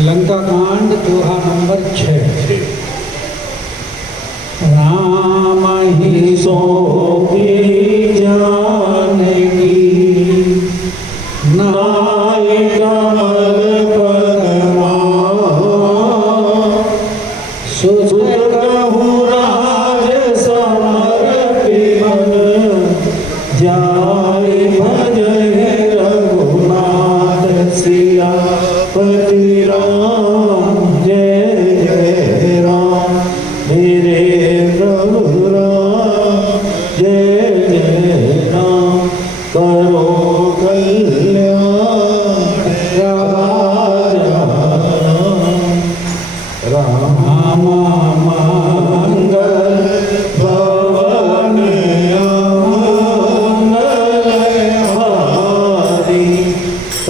लंका कांड दोहा नंबर 6। राम ही सोती जानकी नाय कमल पदमा सुत कहूँ राज समर्पि मन जाय भजहि रघुनाथ सियापति राम जय जय राम मेरे प्रभु राम जय जय राम करो कल्याण राजा राम मंगल भवन अमंगलहारी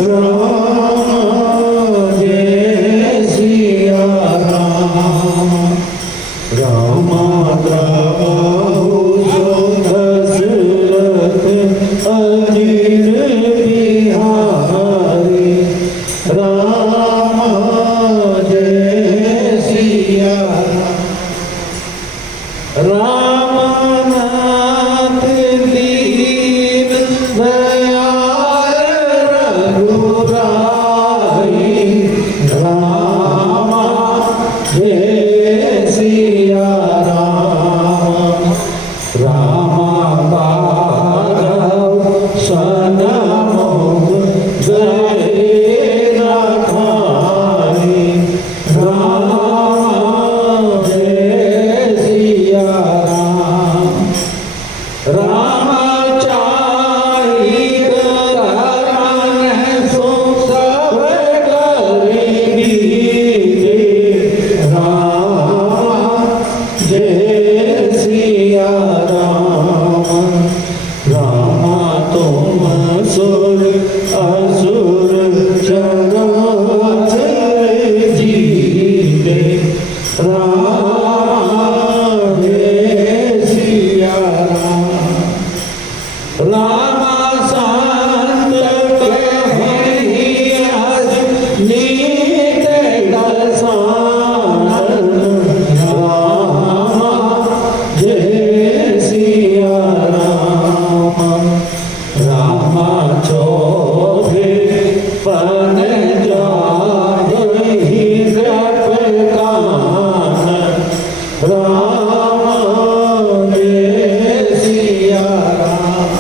राम जय सिया राम राम द्रवहु दशरथ अजिर बिहारी राम जय सिया रामनाथ दीन दयाल रघुराई राम जय सिया राम राम बारव सनमुख जय रखारी राम जय सिया राम राम चाहिए राम सो सब करी राम जय सिया राम राम तुम सुर असुर चराचर जीते राम जय सिया राम शांत कहीं अस नीत दसानन राम जय सिया राम राम चौधे पन जाहि जपकान राम जय सिया राम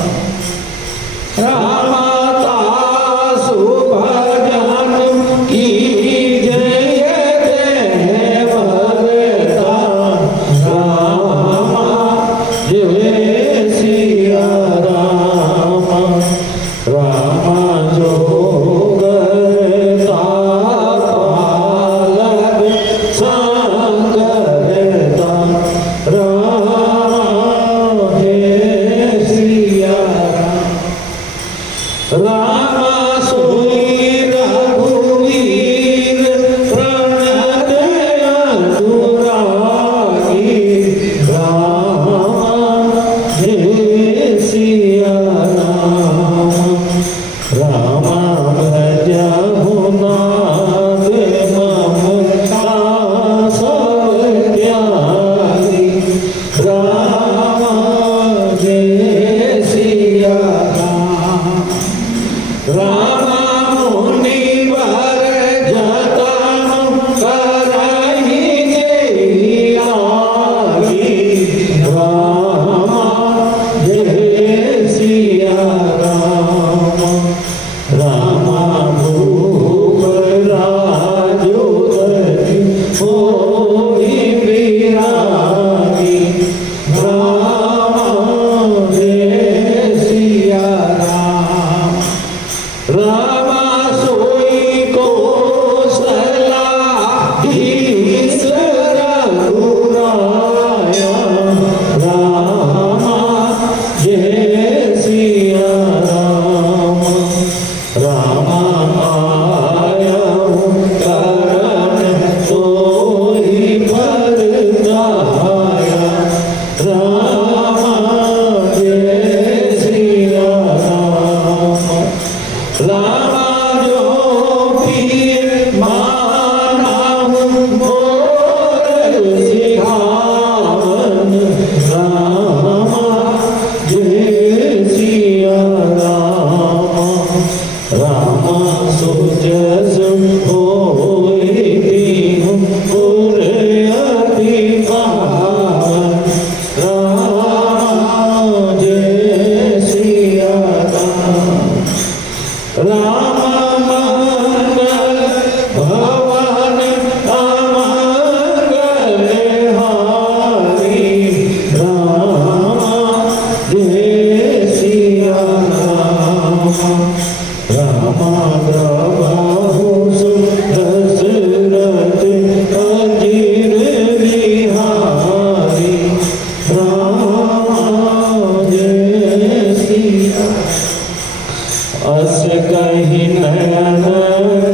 अस कही नयन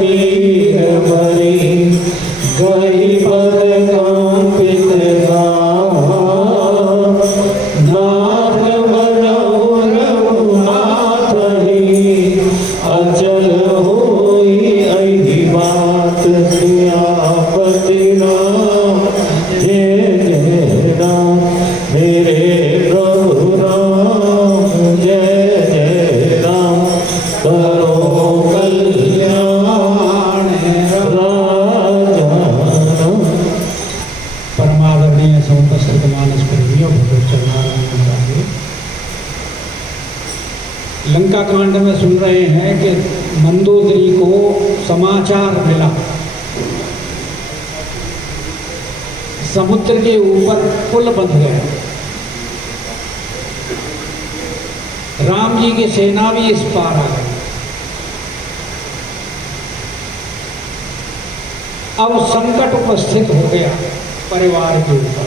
नीर भरी गई पर कंपित नाथ बरहु रघुनाथ ही अचल होई अहि बात सियापति राम जय जय राम मेरे प्रभु राम जय जय राम करो कल्याण राजा। परमादरणीय समुपस्थित मानस प्रेमियों भगवत चरणारविंद। लंका कांड में सुन रहे हैं कि मंदोदरी को समाचार मिला, समुद्र के ऊपर पुल बन गया, राम जी की सेना भी इस पार आ गई। अब संकट उपस्थित हो गया परिवार के ऊपर।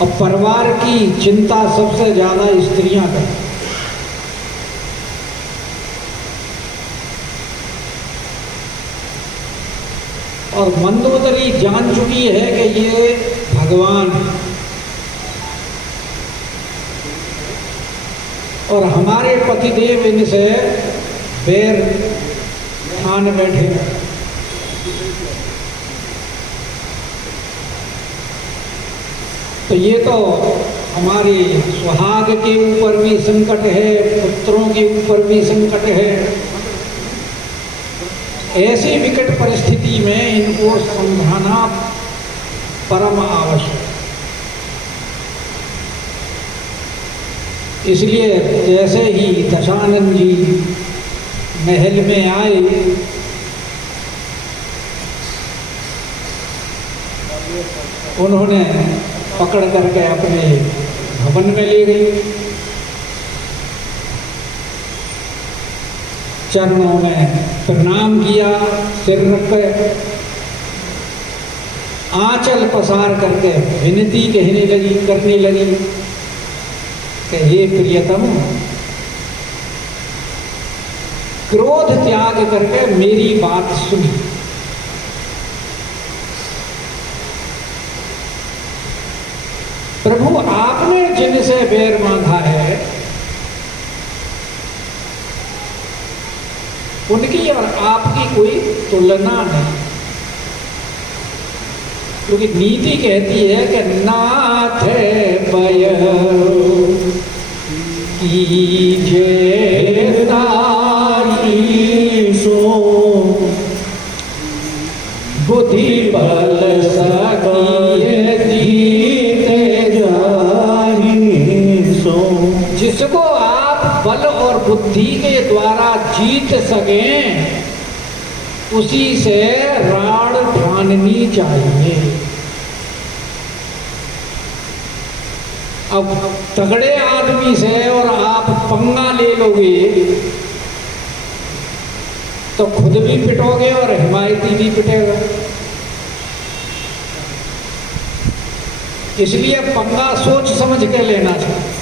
अब परिवार की चिंता सबसे ज्यादा स्त्रियां करती। और मंदोदरी जान चुकी है कि ये भगवान और हमारे पतिदेव इनसे बैर ठान बैठे। तो ये तो हमारे सुहाग के ऊपर भी संकट है, पुत्रों के ऊपर भी संकट है। ऐसी विकट परिस्थिति में इनको समझाना परम आवश्यक। इसलिए जैसे ही दशानंद जी महल में आए, उन्होंने पकड़ करके अपने भवन में ले गई, चरणों में प्रणाम किया, सिर रख कर आंचल पसार करके विनती करने लगी कि हे प्रियतम, क्रोध त्याग करके मेरी बात सुनी। प्रभु आपने जिनसे बैर बांधा है उनकी और आपकी कोई तुलना नहीं, क्योंकि नीति कहती है कि नाथ भय कीजे तारी सो बुद्धि बल सकिए जीते जाहि सो। जिसको आप बल और बुद्धि के द्वारा जीत सकें उसी से राड़ ठाननी चाहिए। अब तगड़े आदमी से और आप पंगा ले लोगे तो खुद भी पिटोगे और हिमायती भी पिटेगा। इसलिए पंगा सोच समझ के लेना चाहिए,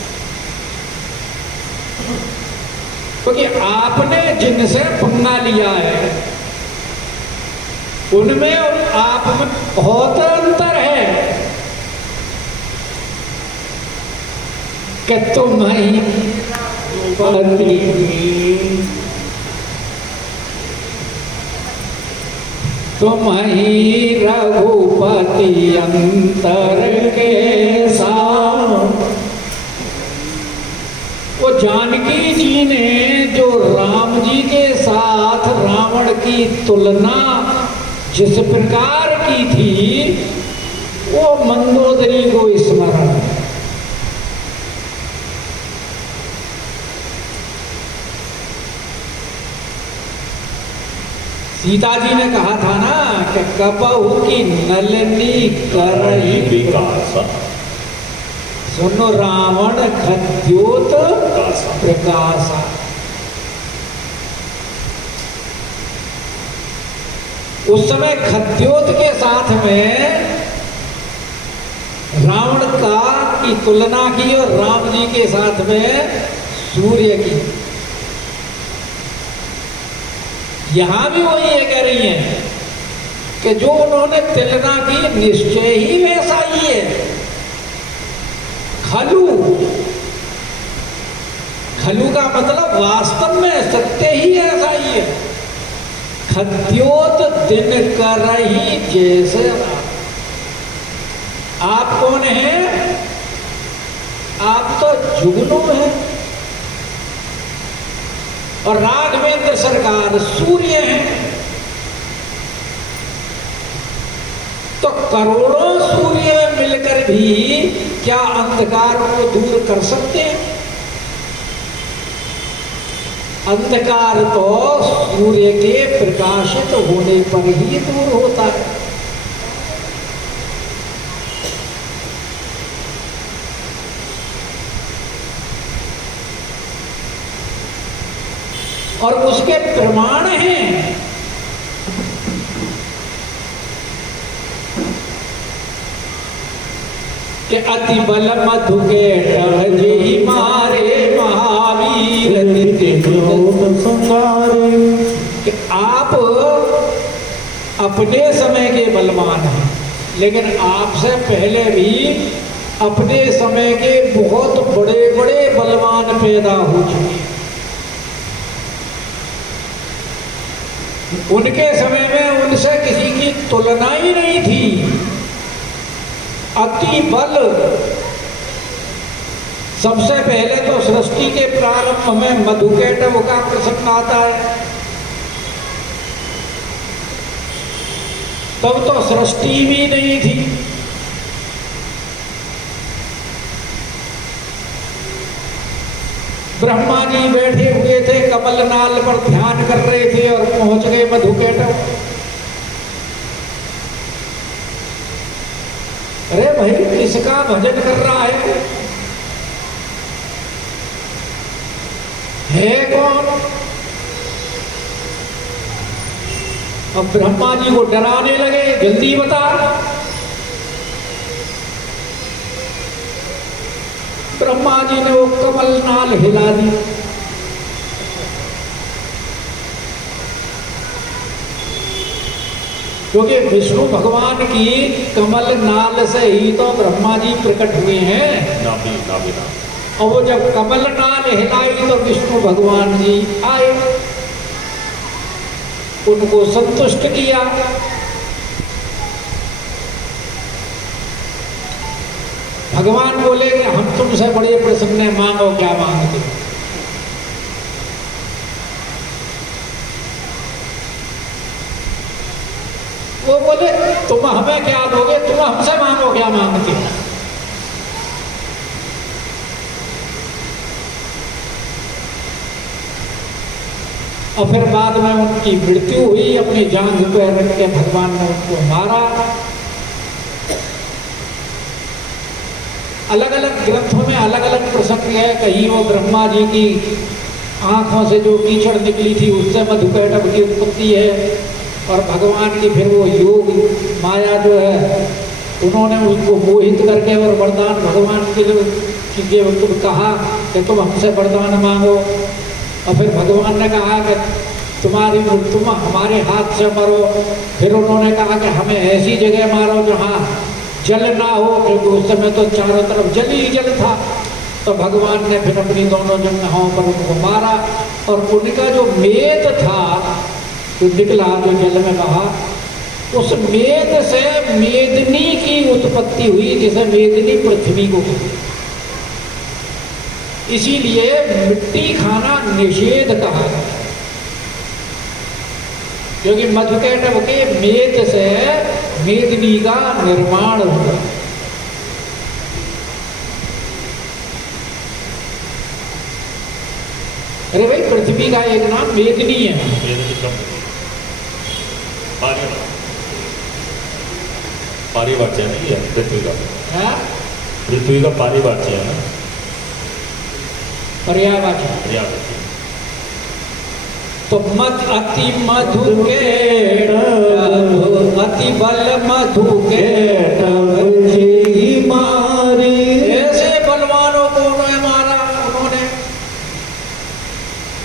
क्योंकि आपने जिनसे पंगा लिया है उनमें और आप में बहुत अंतर है कि तुम ही पत्नी तुम ही रघुपति अंतर के साथ। वो जानकी जी ने जो राम जी के साथ रावण की तुलना जिस प्रकार की थी वो मंदोदरी को स्मरण है। सीता जी ने कहा था ना कि कबहू की नलिनी करही विकास, सुनो रावण खद्योत प्रकाशा। उस समय खद्योत के साथ में रावण का की तुलना की और राम जी के साथ में सूर्य की। यहां भी वही ये कह रही हैं कि जो उन्होंने तुलना की निश्चय ही वैसा ही है। खलु, खलु का मतलब वास्तव में सत्य ही ऐसा ही है। खद्योत दिन कर ही जैसे आप कौन हैं? आप तो जुगनू हैं और राघवेंद्र सरकार सूर्य हैं। तो करोड़ों सूर्य मिलकर भी क्या अंधकार को दूर कर सकते हैं? अंधकार तो सूर्य के प्रकाशित होने पर ही दूर होता है। और उसके प्रमाण हैं कि अति बल मधु के जी मारे महावीर कि आप अपने समय के बलवान हैं, लेकिन आपसे पहले भी अपने समय के बहुत बड़े बड़े बलवान पैदा हो चुके हैं। उनके समय में उनसे किसी की तुलना ही नहीं थी। अति बल, सबसे पहले तो सृष्टि के प्रारंभ में मधुकैटभ का प्रसंग आता है। तब तो सृष्टि भी नहीं थी। ब्रह्मा जी बैठे हुए थे, कमल नाल पर ध्यान कर रहे थे और पहुंच गए मधुकैटभ। अरे भाई, किसका भजन कर रहा है कौन? अब ब्रह्मा जी को डराने लगे, जल्दी बता। ब्रह्मा जी ने वो कमल नाल हिला दी। क्योंकि विष्णु भगवान की कमल नाल से ही तो ब्रह्मा जी प्रकट हुए हैं। और वो जब कमल नाल हिलाई तो विष्णु भगवान जी आए, उनको संतुष्ट किया। भगवान बोले कि हम तुमसे बड़े प्रसन्न हैं, मांगो क्या मांगते हो। वो बोले तुम हमें क्या दोगे, तुम हमसे मांगो क्या मांगते हो। और फिर बाद में उनकी मृत्यु हुई, अपनी जांघ पे रख के भगवान ने उनको मारा। अलग अलग ग्रंथों में अलग अलग प्रसंग है। कहीं वो ब्रह्मा जी की आंखों से जो कीचड़ निकली थी उससे मधुकैटभ की उत्पत्ति है, और भगवान की फिर वो योग माया जो है उन्होंने उसको मोहित करके और वरदान भगवान के जो तुम कहा कि तुम हमसे वरदान मांगो। और फिर भगवान ने कहा कि तुम हमारे हाथ से मरो। फिर उन्होंने कहा कि हमें ऐसी जगह मारो जहाँ जल ना हो, क्योंकि उस समय तो चारों तरफ जल ही जल था। तो भगवान ने फिर अपनी दोनों जंघाओं पर उनको मारा, और उनका जो मेद था जो निकला, जो जल में बहा, उस मेद से मेदनी की उत्पत्ति हुई, जिसे मेदनी पृथ्वी को कहते। इसीलिए मिट्टी खाना निषेध कहा, क्योंकि मधुकैटभ के मेद से मेदनी का निर्माण हुआ। अरे भाई, पृथ्वी का एक नाम मेदनी है। पारिवाच्य नहीं है पृथ्वी का। पृथ्वी का पारिवाच्य है ना, पर्यायवाची। तो मत अति मधु के अति बल मधु के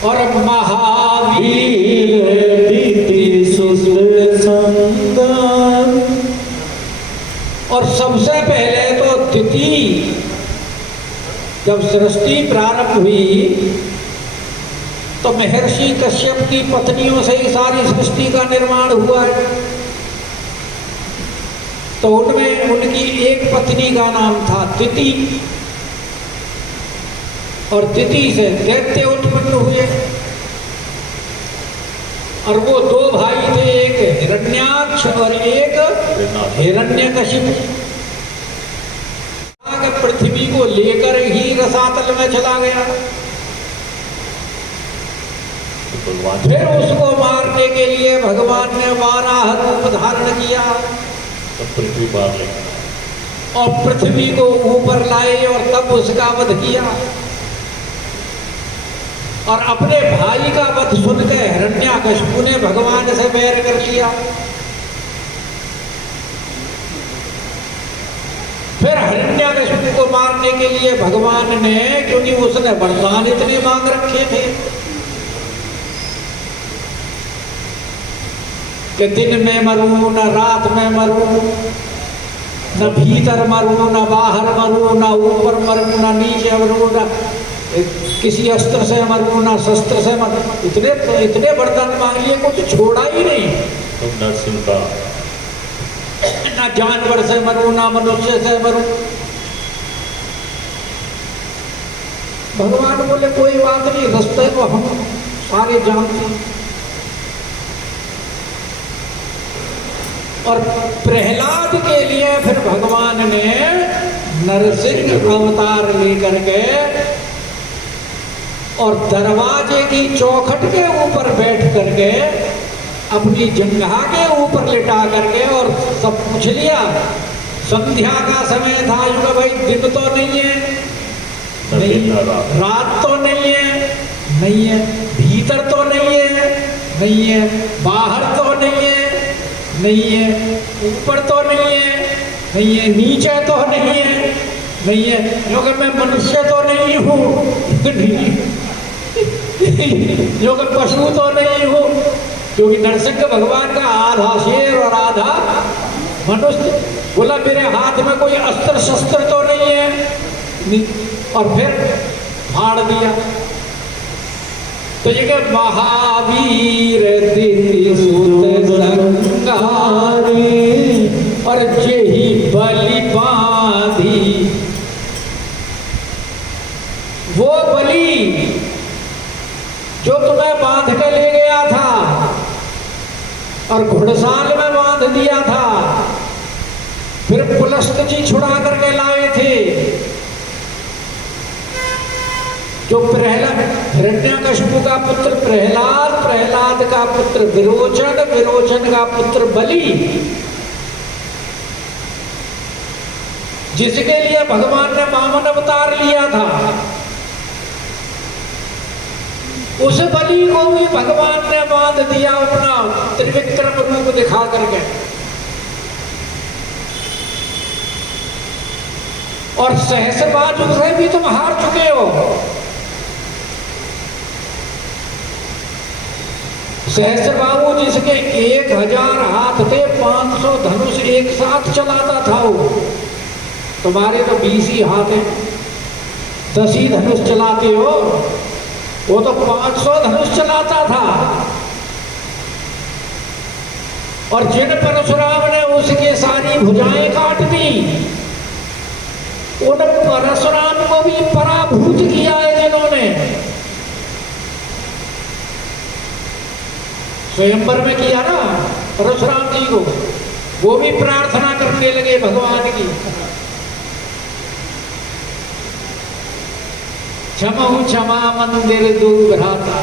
और महावीर वीर दीति सुत संगम। और सबसे पहले तो तिथि जब सृष्टि प्रारंभ हुई तो महर्षि कश्यप की पत्नियों से ही सारी सृष्टि का निर्माण हुआ है। तो उनमें उनकी एक पत्नी का नाम था तिथि, और तिथि से दैत्य उत्पन्न हुए। और वो दो भाई थे, एक हिरण्याक्ष और एक हिरण्यकशिप। पृथ्वी को लेकर ही रसातल में चला गया। फिर उसको मारने के लिए भगवान ने वाराह रूप धारण किया, तब पृथ्वी पार ले और पृथ्वी को ऊपर लाए और तब उसका वध किया। और अपने भाई का वध सुनकर हिरण्याकशिपु ने भगवान से बैर कर लिया। फिर हिरण्याकशिपु को मारने के लिए भगवान ने, क्योंकि उसने वरदान इतने मांग रखे थे कि दिन में मरूं न रात में मरूं, न भीतर मरूं न बाहर मरूं, न ऊपर मरूं न नीचे मरूं, न किसी अस्त्र से मरूं न शस्त्र से मरूं। इतने वरदान मांग लिए, कुछ छोड़ा ही नहीं। तो नरसिंह का ना जानवर से मरूं ना मनुष्य से मरूं। भगवान बोले कोई बात नहीं, रास्ते को हम सारे जानते हैं। और प्रहलाद के लिए फिर भगवान ने नरसिंह अवतार लेकर के और दरवाजे की चौखट के ऊपर बैठ करके अपनी जंघा के ऊपर लिटा करके और सब पूछ लिया। संध्या का समय था, युगा भाई दिन तो नहीं है, नहीं, रात तो नहीं है, नहीं है, भीतर तो नहीं है, नहीं है, बाहर तो नहीं है, नहीं है, ऊपर तो नहीं है, नहीं है, नीचे तो नहीं है, नहीं है, क्योंकि मैं मनुष्य तो नहीं हूँ, जो कि पशु तो नहीं हूँ, क्योंकि नरसिंह भगवान का आधा शेर और आधा मनुष्य। बोला मेरे हाथ में कोई अस्त्र शस्त्र तो नहीं है, और फिर फाड़ दिया। तो ये कि महावीर दिति सुत संगारी और जेहि बलि बांधी। वो बलि जो तुम्हें बांध के ले गया था और घुड़साल में बांध दिया था, फिर पुलस्त जी छुड़ा करके लाए थे। जो प्रहलाद, हिरण्यकशिपु का पुत्र प्रहलाद, प्रहलाद का पुत्र विरोचन, विरोचन का पुत्र बलि, जिसके लिए भगवान ने वामन अवतार लिया था, उस बलि को भी भगवान ने बांध दिया अपना त्रिविक्रम रूप दिखा करके। और सहस्रबाजु से भी तुम हार चुके हो। सहस्रबाहु जिसके 1000 हाथ थे, 500 धनुष एक साथ चलाता था वो। तुम्हारे तो 20 ही हाथ हैं, 10 ही धनुष चलाते हो, वो तो 500 धनुष चलाता था। और जिन परशुराम ने उसके सारी भुजाएं काट दी, उन परशुराम को भी पराभूत किया है जिन्होंने। स्वयंवर में किया ना परशुराम जी को, वो भी प्रार्थना करने लगे भगवान की, क्षमहु क्षमा मंदिर दुर्भ्राता।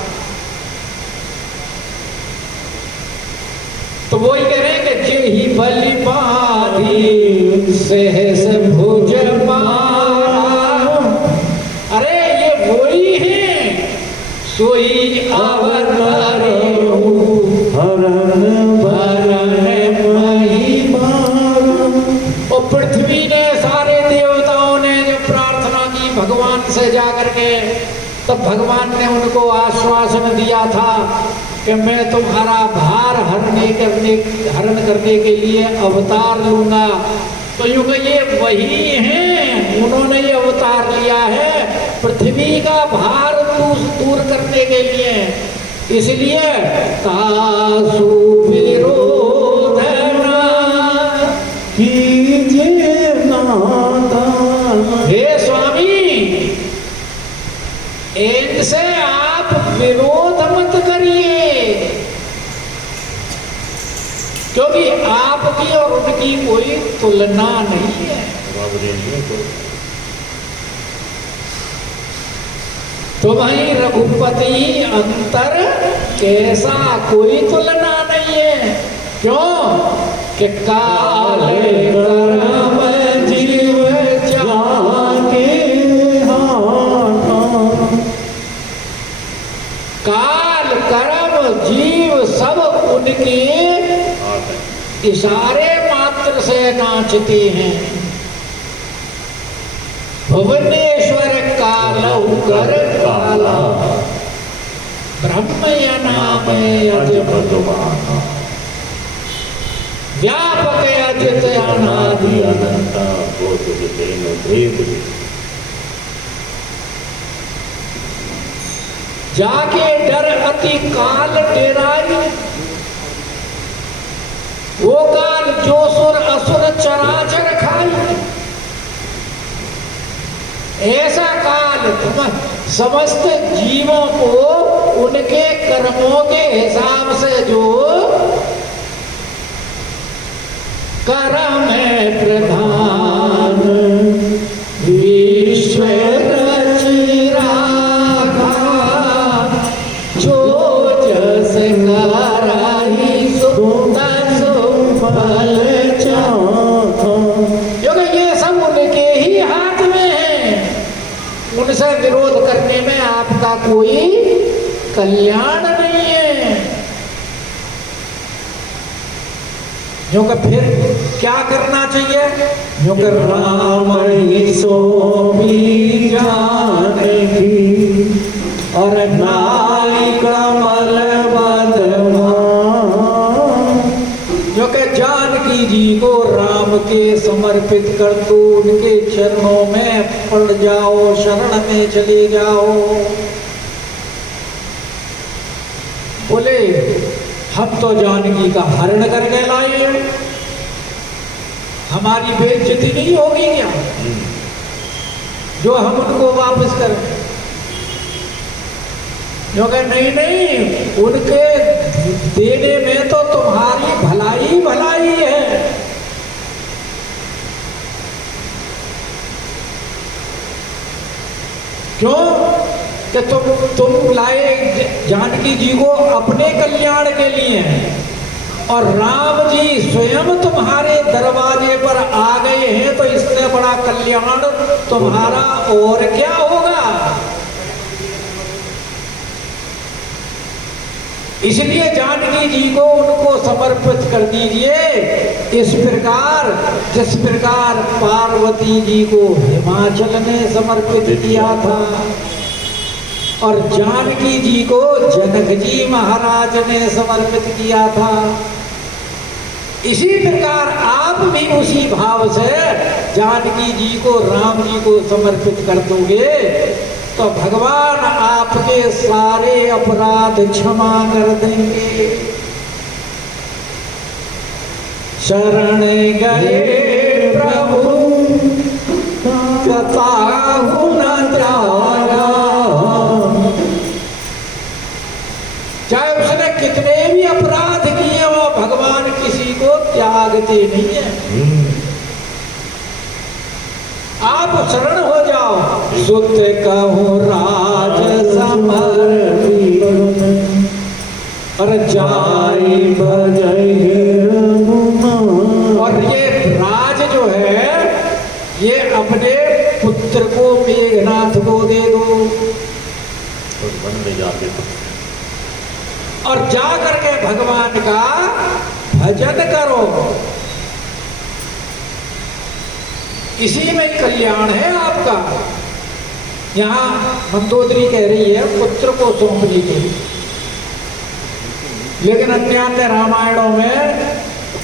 तो वो ही कह रहे हैं कि जेहि बलि बांधी सहस भुज मारा। अरे ये वही है, सोई अवतारे हरण भरण मही मारा। और पृथ्वी ने, सारे देवताओं ने जब प्रार्थना की भगवान से जाकर के तब भगवान ने उनको आश्वासन दिया था कि मैं तुम्हारा भार हरण करने के लिए अवतार लूंगा। तो यूं ये वही हैं, उन्होंने ये अवतार लिया है पृथ्वी का भार दूर करने के लिए। इसलिए तासु विरोध कीजिए नाता। हे स्वामी, इनसे आप विरोध मत करिए, क्योंकि आपकी और उनकी कोई तुलना नहीं है। तुम्हारी रघुपति अंतर कैसा कोई तुलना नहीं है। क्यों कि काल कर्म जीव जाके काल कर्म जीव सब उनके इशारे मात्र से नाचते हैं। भुवनेश्वर कालहु कर काला ब्रह्मयनामय भगवान व्यापक अजित अनादि अनंत जाके डर अति काल डेराई, वो काल जो सुर असुर चराचर खाई। ऐसा काल समस्त जीवों को उनके कर्मों के हिसाब से जो कर्म है प्रधान विश्व रचि राखा, जो जस कराही तस फल चाखा। क्योंकि ये सब उनके ही हाथ में है। उनसे विरोध करने में आपका कोई कल्याण नहीं है। क्योंकि फिर क्या करना चाहिए? क्योंकि राम ही सो भी जानकी और नाई कमल बदमा। क्योंकि जानकी जी को राम के समर्पित कर दो, उनके चरणों में पड़ जाओ, शरण में चले जाओ। बोले हम तो जानकी का हरण करके लाए, हमारी बेइज्जती नहीं होगी क्या जो हम उनको वापस करें? क्योंकि नहीं, उनके देने में तो तुम्हारी भलाई भलाई है। क्यों कि तुम लाए जानकी जी को अपने कल्याण के लिए, और राम जी स्वयं तुम्हारे दरवाजे पर आ गए हैं, तो इससे बड़ा कल्याण तुम्हारा और क्या होगा? इसलिए जानकी जी को उनको समर्पित कर दीजिए। इस प्रकार जिस प्रकार पार्वती जी को हिमाचल ने समर्पित किया था और जानकी जी को जनक जी महाराज ने समर्पित किया था, इसी प्रकार आप भी उसी भाव से जानकी जी को राम जी को समर्पित कर दोगे तो भगवान आपके सारे अपराध क्षमा कर देंगे। शरण गए प्रभु कताहु न त्यागा। चाहे उसने कितने भी अपराध किए हो, भगवान किसी को त्यागते नहीं है। आप शरण हो जाओ। सुत कहूँ राज समर्पित और जाई भजहि। और ये राज जो है ये अपने पुत्र को मेघनाथ को दे दो और वन में जाके और जा करके भगवान का भजन करो। इसी में कल्याण है आपका। यहाँ मंदोदरी कह रही है पुत्र को सौंपने के लिए, लेकिन अन्य रामायणों में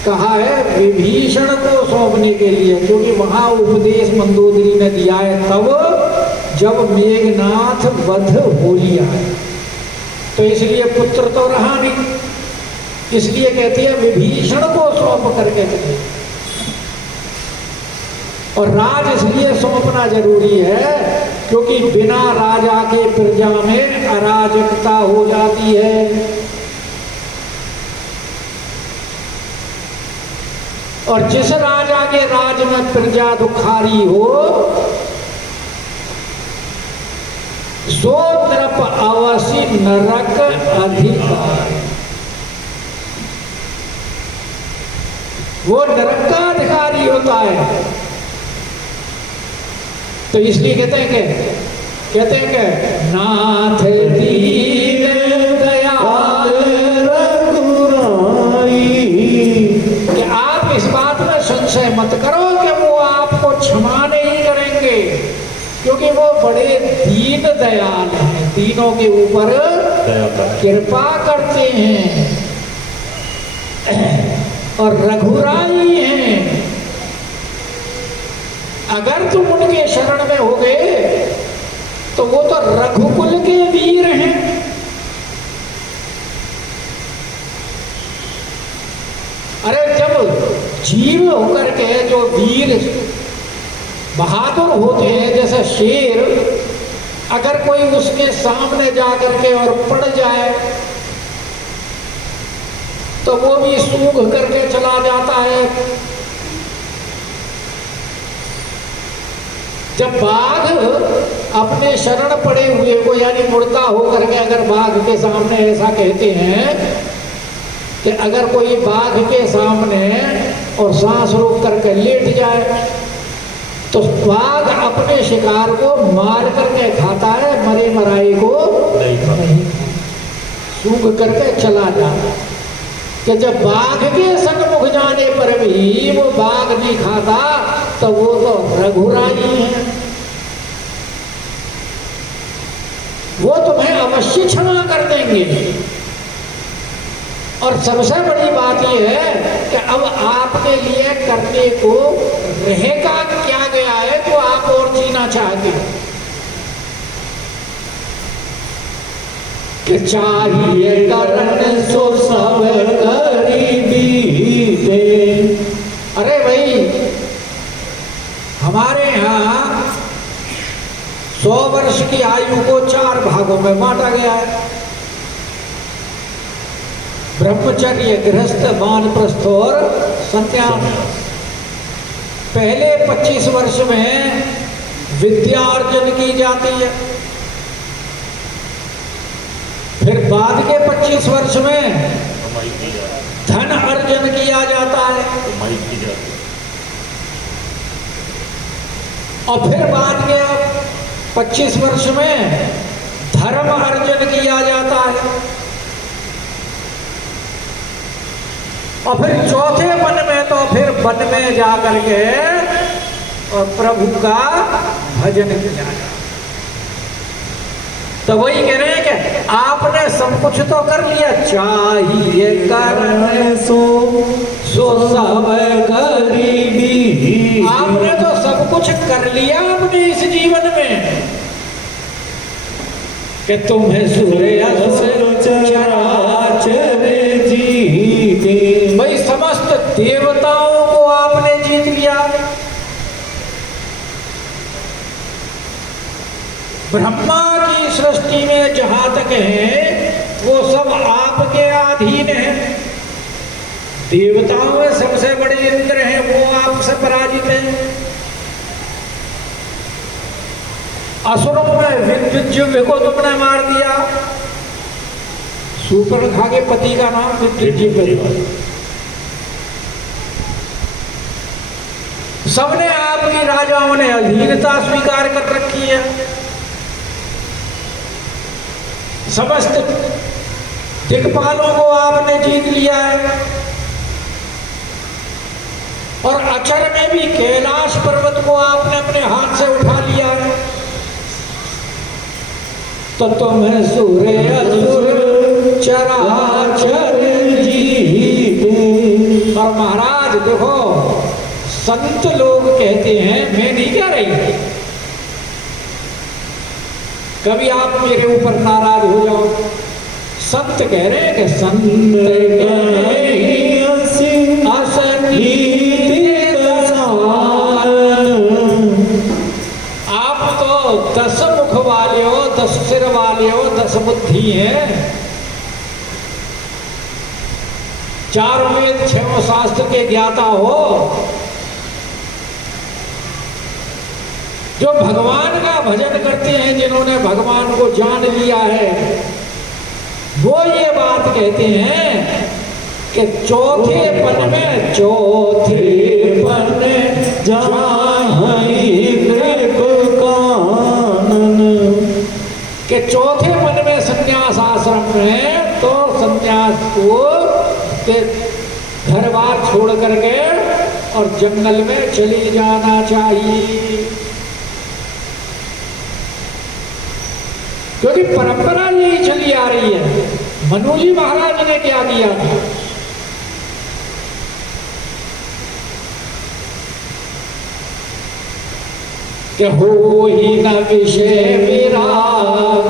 कहा है विभीषण को सौंपने के लिए, क्योंकि वहां उपदेश मंदोदरी ने दिया है तब जब मेघनाथ वध हो लिया है, तो इसलिए पुत्र तो रहा नहीं, इसलिए कहती है विभीषण को सौंप करके चले। और राज इसलिए सौंपना जरूरी है क्योंकि बिना राजा के प्रजा में अराजकता हो जाती है, और जिस राजा के राज में प्रजा दुखारी हो सो नृप अवश्य नरक अधिकार, वो नरक का अधिकारी होता है। तो इसलिए कहते हैं कि नाथ दीन दयाल रघुराई, कि आप इस बात में संशय मत करो कि वो आपको क्षमा नहीं करेंगे, क्योंकि वो बड़े दीन दयाल हैं, दीनों के ऊपर कृपा करते हैं और रघुराई हैं। अगर तुम उनके शरण में हो गए तो वो तो रघुकुल के वीर हैं। अरे जब जीव होकर के जो वीर बहादुर होते हैं, जैसे शेर, अगर कोई उसके सामने जाकर के और पड़ जाए तो वो भी सूंघ करके चला जाता है। जब बाघ अपने शरण पड़े हुए को यानी मुर्दा होकर के अगर बाघ के सामने, ऐसा कहते हैं कि अगर कोई बाघ के सामने और सांस रोक करके लेट जाए तो बाघ अपने शिकार को मार करके खाता है, मरे मराए को नहीं, सूंघ करके चला जाता। कि जब बाघ के सन्मुख जाने पर भी वो बाघ नहीं खाता तो वो तो रघुराई है, वो तुम्हें अवश्य क्षमा कर देंगे। और सबसे बड़ी बात यह है कि अब आपके लिए करने को रहेगा क्या गया है तो आप और जीना चाहते हो, कि चाहिए करण सो सब करीबी दे। अरे भाई, हमारे यहाँ 100 वर्ष की आयु को 4 भागों में बांटा गया है। ब्रह्मचर्य, गृहस्थ, वानप्रस्थ और संन्यास। पहले 25 वर्ष में विद्यार्जन की जाती है, फिर बाद के 25 वर्ष में धन अर्जन किया जाता है, और फिर बाद के 25 वर्ष में धर्म अर्जन किया जाता है, और फिर चौथे वन में तो फिर वन में जाकर के और प्रभु का भजन किया जाता। तो वही कह रहे हैं कि आपने सब कुछ तो कर लिया, चाहिए करने सो सब करीबी। आपने तो सब कुछ कर लिया अपने इस जीवन में कि तुम्हें सूर्य चराचर जीते। भाई समस्त देवताओं को आपने जीत लिया, ब्रह्मा की सृष्टि में जहां तक है वो सब आपके अधीन है। देवताओं में सबसे बड़े इंद्र हैं, वो आपसे पराजित हैं। असुरों में विद्युज्य को तुमने मार दिया, सूर्पणखा के पति का नाम विद्युज्य। सबने आपकी राजाओं ने अधीनता स्वीकार कर रखी है। समस्त दिक्पालों को आपने जीत लिया है, और अचर में भी कैलाश पर्वत को आपने अपने हाथ से उठा लिया है। तो तुम सुर असुर चराचर जीते। और महाराज देखो, संत लोग कहते हैं, मैं नहीं कह रही, कभी आप मेरे ऊपर नाराज हो जाओ, संत कह रहे हैं कि संत आप तो 10 मुख वाले हो, 10 सिर वाले हो, 10 बुद्धि हैं, 4 वेद 6 शास्त्र के ज्ञाता हो। जो भगवान का भजन करते हैं, जिन्होंने भगवान को जान लिया है, वो ये बात कहते हैं कि चौथेपन में कि चौथेपन में संन्यास आश्रम में तो संन्यास को के घर बार छोड़ करके और जंगल में चले जाना चाहिए, क्योंकि परंपरा यही चली आ रही है। मनु जी महाराज ने क्या किया था, कि हो ही न विषय विराग,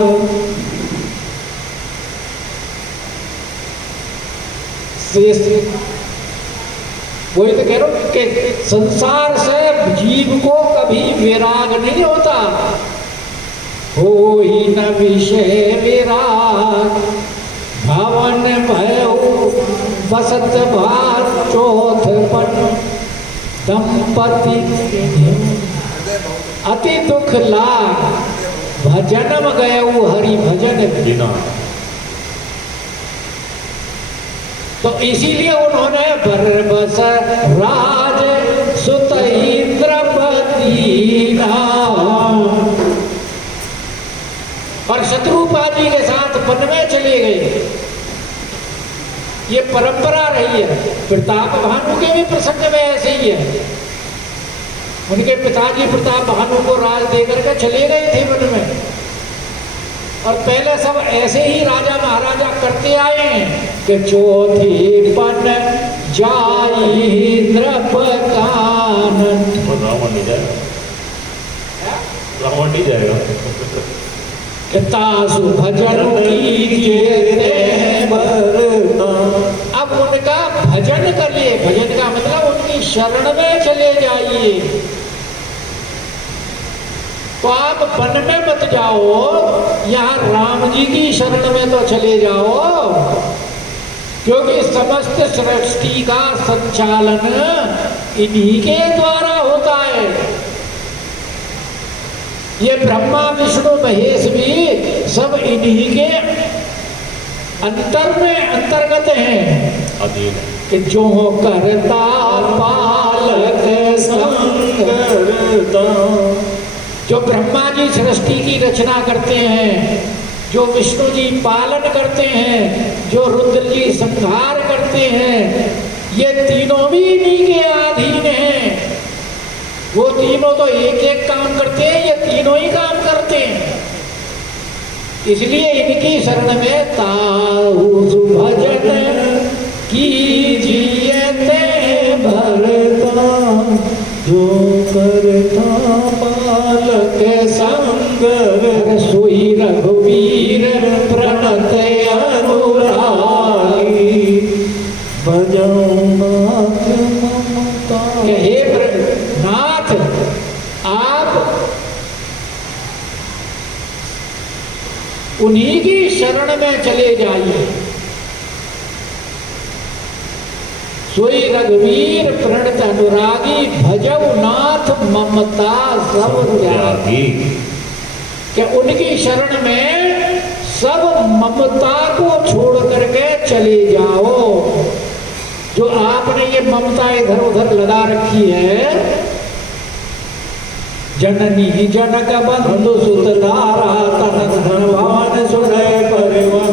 वही तो कह रहा हूं कि संसार से जीव को कभी विराग नहीं होता। हो ही न विषय विराग, भवन भयो बसत भात चौथपन, दंपति अति दुख लाग, भजनम गयऊ हरि भजन बिना। तो इसीलिए उन्होंने बरबस राज सुत इंद्रपति और शत्रुपा जी के साथ वन में चले गए। ये परंपरा रही है। प्रताप भानु के भी प्रसंग में ऐसे ही है। उनके पिताजी प्रताप भानु को राज देकर के चले गए थे वन में, और पहले सब ऐसे ही राजा महाराजा करते आए हैं कि चौथेपन जाई द्रपकानन। रावण नहीं जाएगा, रावण नहीं जाएगा। तासु भजन कीजिए। अब उनका भजन करिए। भजन का मतलब उनकी शरण में चले जाइए। तो आप वन में मत जाओ, यहाँ राम जी की शरण में तो चले जाओ, क्योंकि समस्त सृष्टि का संचालन इन्हीं के द्वारा होता है। ये ब्रह्मा विष्णु महेश भी सब इन्हीं के अंतर में अंतर्गत हैं। अधीन कि जो करता पालक संग करता, जो ब्रह्मा जी सृष्टि की रचना करते हैं, जो विष्णु जी पालन करते हैं, जो रुद्र जी संहार करते हैं, ये तीनों भी इन्हीं के अधीन हैं। वो तीनों तो एक एक काम करते हैं, ये तीनों ही काम करते हैं। इसलिए इनकी शरण में ताऊ भजन कीजिए ते भरता, जो करता पालक संग सोई रघुवीर प्रणत अनुरागी, भजऊ नाथ ममता। हे नाथ, आप उन्हीं की शरण में चले जाइए। सोई रघुवीर प्रणत अनुरागी, भजऊ नाथ ममता सब त्यागी। कि उनकी शरण में सब ममता को छोड़ करके चले जाओ। जो आपने ये ममता इधर उधर लगा रखी है, जननी जनक बंधु सुत तारा तनक धनवान सुनय परिवार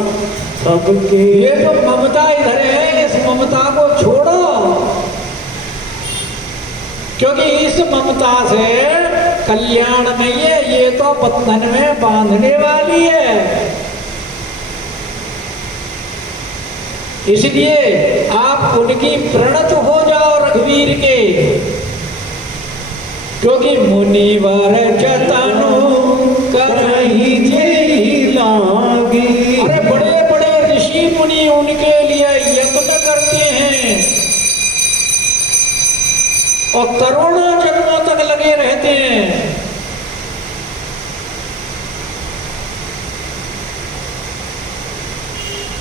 सबके। ये जो ममता इधर है, इस ममता को छोड़ो, क्योंकि इस ममता से कल्याण नहीं है, ये तो बंधन में बांधने वाली है। इसलिए आप उनकी प्रणत हो जाओ रघुवीर के, क्योंकि मुनिवर जतनु करहि जेहि लागी। अरे बड़े बड़े ऋषि मुनि उनके लिए यत्न करते हैं और करोड़ों जन्मों तक लगे रहते हैं।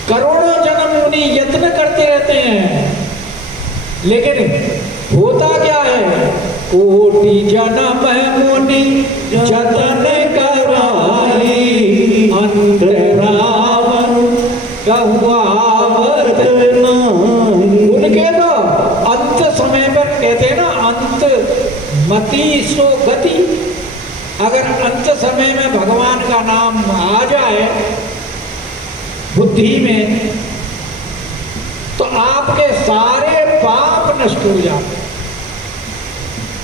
करोड़ों जन्म मुनि यत्न करते रहते हैं, लेकिन होता क्या है? कोटि जन्म मुनि जतन कराई, अंत रावण कहुआवत नाही। उनके तो अंत समय पर कहते हैं ना, अंत मति सो गति। अगर अंत समय में भगवान का नाम आ जाए बुद्धि में, तो आपके सारे पाप नष्ट हो जाते।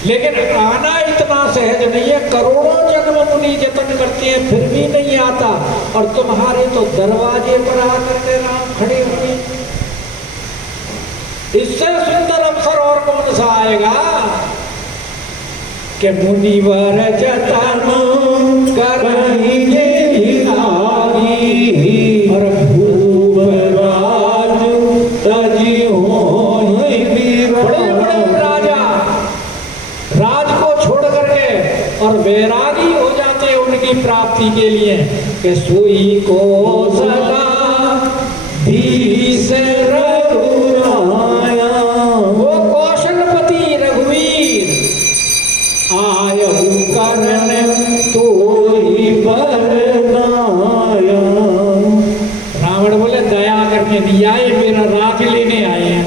लेकिन आना इतना सहज नहीं है, करोड़ों जन्म मुनि जतन करते हैं फिर भी नहीं आता, और तुम्हारे तो दरवाजे पर आकर के राम खड़े हुए। इससे सुंदर अवसर और कौन सा आएगा कि मुनिवर जतन करहि जेहि लागी, और भूप राज तजि होहि वीरा। बड़े बड़े राजा राज को छोड़ करके और वैरागी हो जाते हैं उनकी प्राप्ति के लिए, कि सोई को सदा धीस रघुराया। वो कौशलपति रघुवीर आयहु करण तोहि बरदाया। रावण बोले दया करके नहीं आए, मेरा राज लेने आए हैं,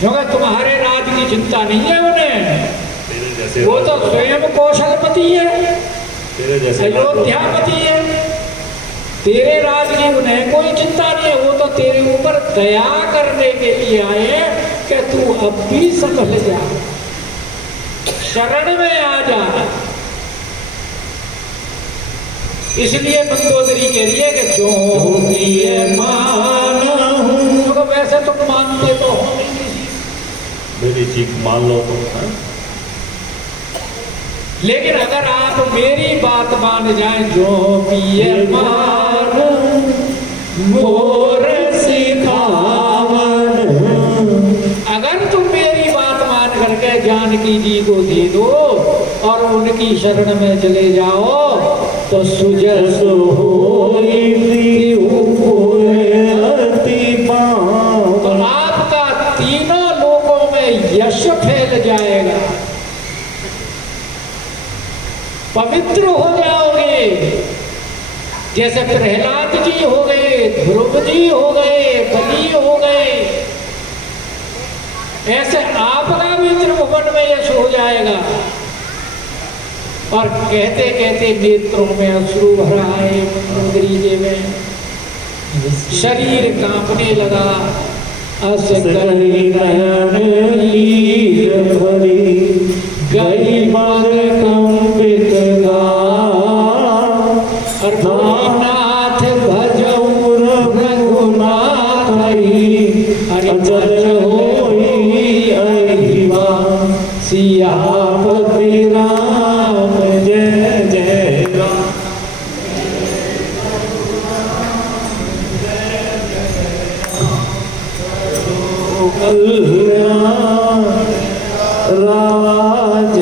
क्योंकि तुम्हारे राज की चिंता नहीं है उन्हें। वो तो स्वयं कौशलपति है, अयोध्यापति है, तेरे राज की उन्हें कोई चिंता नहीं है। वो तो तेरे ऊपर दया करने के लिए आए कि तू अब भी संभल जा, शरण में आ जा। इसलिए मंदोदरी कह रही है कि जो भी माना हूं, तो वैसे तुम मानते तो हो नहीं, मेरी चीख मान लो तुम, है? लेकिन अगर आप मेरी बात मान जाए, जो पिए मान मोर सिखावन, अगर तुम मेरी बात मान करके जानकी जी को दे दो और उनकी शरण में चले जाओ, तो सुजस होई तो आपका तीनों लोगों में यश फैल जाएगा, पवित्र हो जाओगे। जैसे प्रहलाद जी हो गए, ध्रुव जी हो गए, बलि हो गए, ऐसे आपका भी त्रिभुवन में यश हो जाएगा। और कहते कहते नेत्रों में अश्रु भर आए मंदोदरी जी में, शरीर कांपने लगा। अस करी नयन लीर भरी, गई मन कंपित और नाथ भजऊ रघुनाथ, अचल होई अहिवा, सियापति राम जय जय राम। कल्याण राज